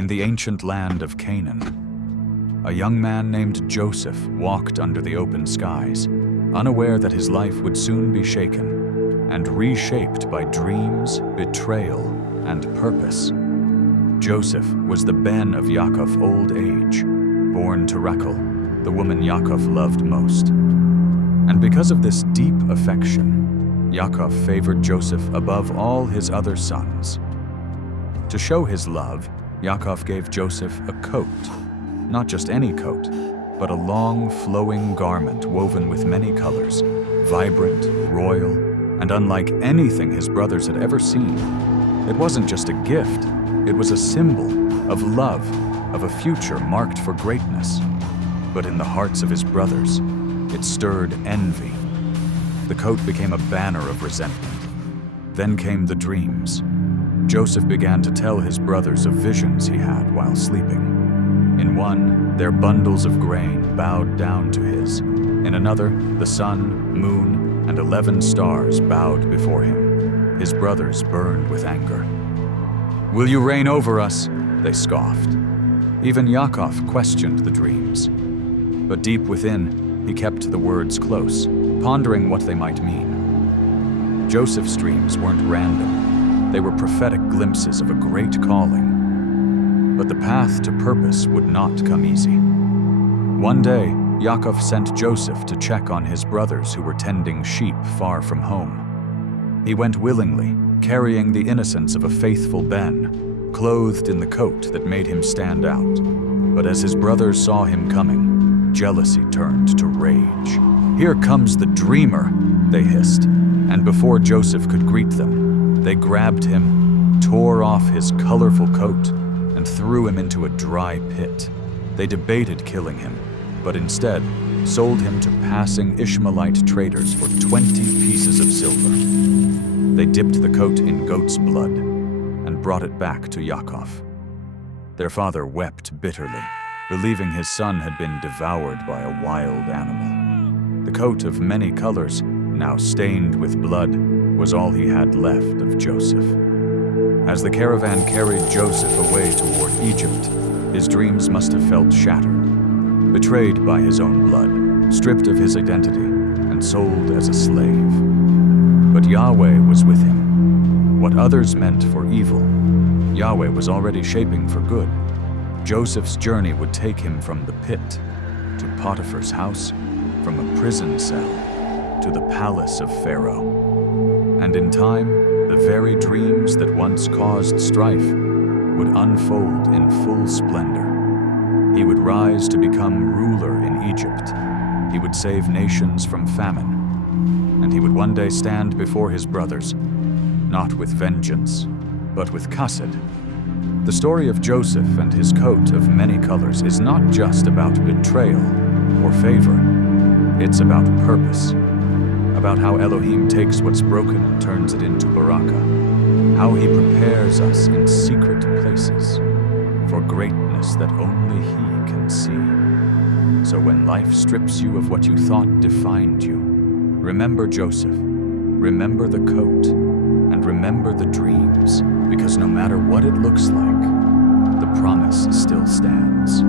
in the ancient land of Canaan, a young man named Joseph walked under the open skies, unaware that his life would soon be shaken and reshaped by dreams, betrayal, and purpose. Joseph was the ben of Yaakov's old age, born to Rachel, the woman Yaakov loved most. And because of this deep affection, Yaakov favored Joseph above all his other sons. To show his love, Yaakov gave Joseph a coat, not just any coat, but a long, flowing garment woven with many colors, vibrant, royal, and unlike anything his brothers had ever seen. It wasn't just a gift, it was a symbol of love, of a future marked for greatness. But in the hearts of his brothers, it stirred envy. The coat became a banner of resentment. Then came the dreams. Joseph began to tell his brothers of visions he had while sleeping. In one, their bundles of grain bowed down to his. In another, the sun, moon, and 11 stars bowed before him. His brothers burned with anger. "Will you reign over us?" they scoffed. Even Yaakov questioned the dreams. But deep within, he kept the words close, pondering what they might mean. Joseph's dreams weren't random. They were prophetic glimpses of a great calling. But the path to purpose would not come easy. One day, Yaakov sent Joseph to check on his brothers who were tending sheep far from home. He went willingly, carrying the innocence of a faithful ben, clothed in the coat that made him stand out. But as his brothers saw him coming, jealousy turned to rage. "Here comes the dreamer," they hissed, and before Joseph could greet them, they grabbed him, tore off his colorful coat, and threw him into a dry pit. They debated killing him, but instead sold him to passing Ishmaelite traders for 20 pieces of silver. They dipped the coat in goat's blood and brought it back to Yaakov. Their father wept bitterly, believing his son had been devoured by a wild animal. The coat of many colors, now stained with blood, was all he had left of Joseph. As the caravan carried Joseph away toward Egypt, his dreams must have felt shattered. Betrayed by his own blood, stripped of his identity, and sold as a slave. But Yahweh was with him. What others meant for evil, Yahweh was already shaping for good. Joseph's journey would take him from the pit to Potiphar's house, from a prison cell to the palace of Pharaoh. And in time, the very dreams that once caused strife would unfold in full splendor. He would rise to become ruler in Egypt. He would save nations from famine. And he would one day stand before his brothers, not with vengeance, but with chesed. The story of Joseph and his coat of many colors is not just about betrayal or favor. It's about purpose, about how Elohim takes what's broken and turns it into barakah, how he prepares us in secret places for greatness that only he can see. So when life strips you of what you thought defined you, remember Joseph, remember the coat, and remember the dreams, because no matter what it looks like, the promise still stands.